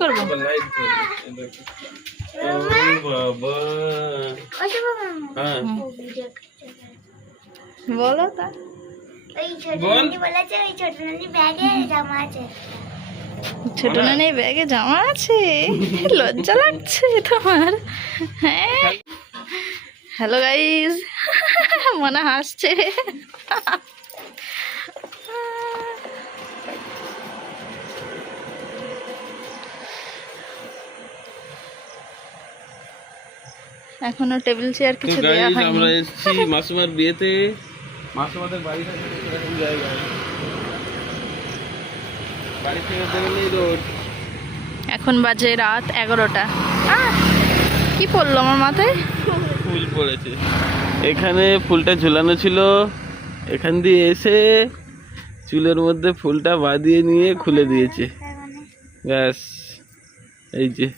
করবো? বলো তা। ছোট নানির ব্যাগে জামা আছে? লজ্জা লাগছে তোমার? হ্যাঁ। হ্যালো গাইস, মনে হাসছে। এখনো টেবিল চেয়ার কিছু দেয়া হয়নি। আমরা এসেছি মাসুমার বিয়েতে। মাসুমাদের বাড়ি থেকে এরকম জায়গায়, বাড়ি থেকে বেরোলেই রোড। এখন বাজে রাত 11টা। কি পড়লো আমার মাথায়? ফুল পড়েছে। এখানে ফুলটা ঝুলানো ছিল, এখান দিয়ে এসে চুলের মধ্যে ফুলটা বাঁধিয়ে নিয়ে খুলে দিয়েছে। ব্যাস, এই যে।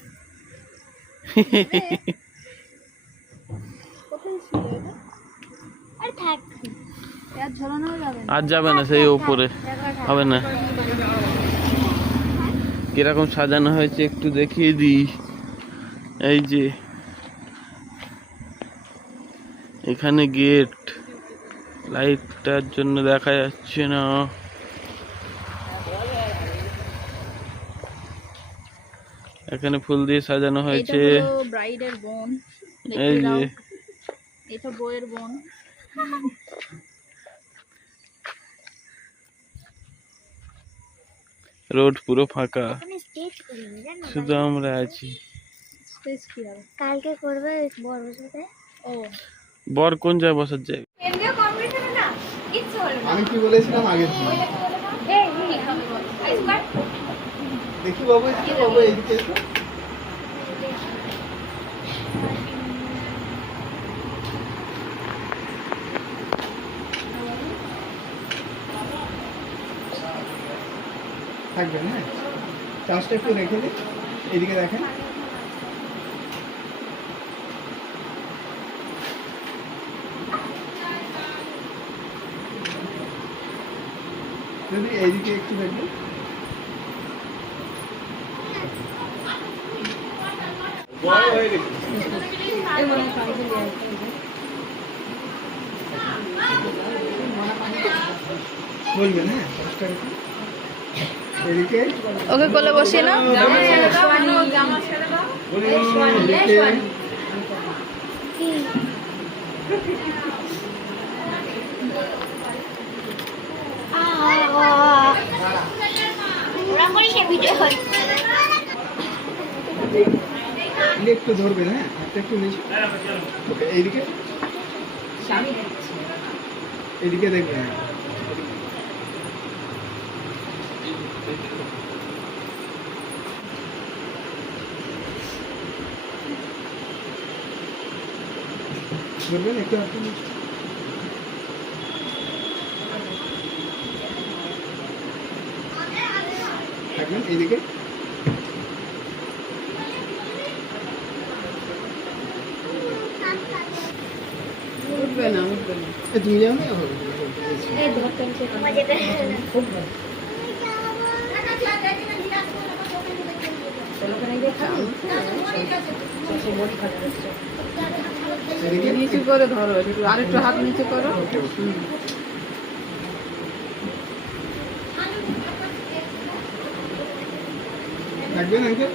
আর যাবে না, সেই উপরে হবে না। কিরকম সাজানো হয়েছে একটু দেখিয়ে দিই। এই যে এখানে গেট, লাইটটার জন্য দেখা যাচ্ছে না। এখানে ফুল দিয়ে সাজানো হয়েছে। ব্রাইডের বোন, এই যে এটা বউয়ের বোন। রোড পুরো ফাঁকা, শুধু আমরা আছি। কালকে করবে বর বসাতে। ও, বর কোন জায়গায় বসার জায়গা? আমি কি বলেছিলাম আগে? দেখি বাবু, একটু বাবু এইদিকে এসো। থাকবেন, হ্যাঁ? চান্সটা একটু রেখে দিন, এদিকে দেখেন। যদি এইদিকে একটু দেখবেন। বলবেন, হ্যাঁ? চান্সটা রেখে এদিকে ওকে কোলে বসিয়ে নাও। একটু ধরবেন, হ্যাঁ? হাতটা একটু নিচে। ওকে, এইদিকে এদিকে দেখবেন। ধরবেন একটু, হাতটা নিচে। থাকবেন এইদিকে। উঠবে না, উঠবে না। তুমি যাও না? নিচু করে ধরো, আরেকটু হাত নিচে করো। থাকবেন এইদিকে।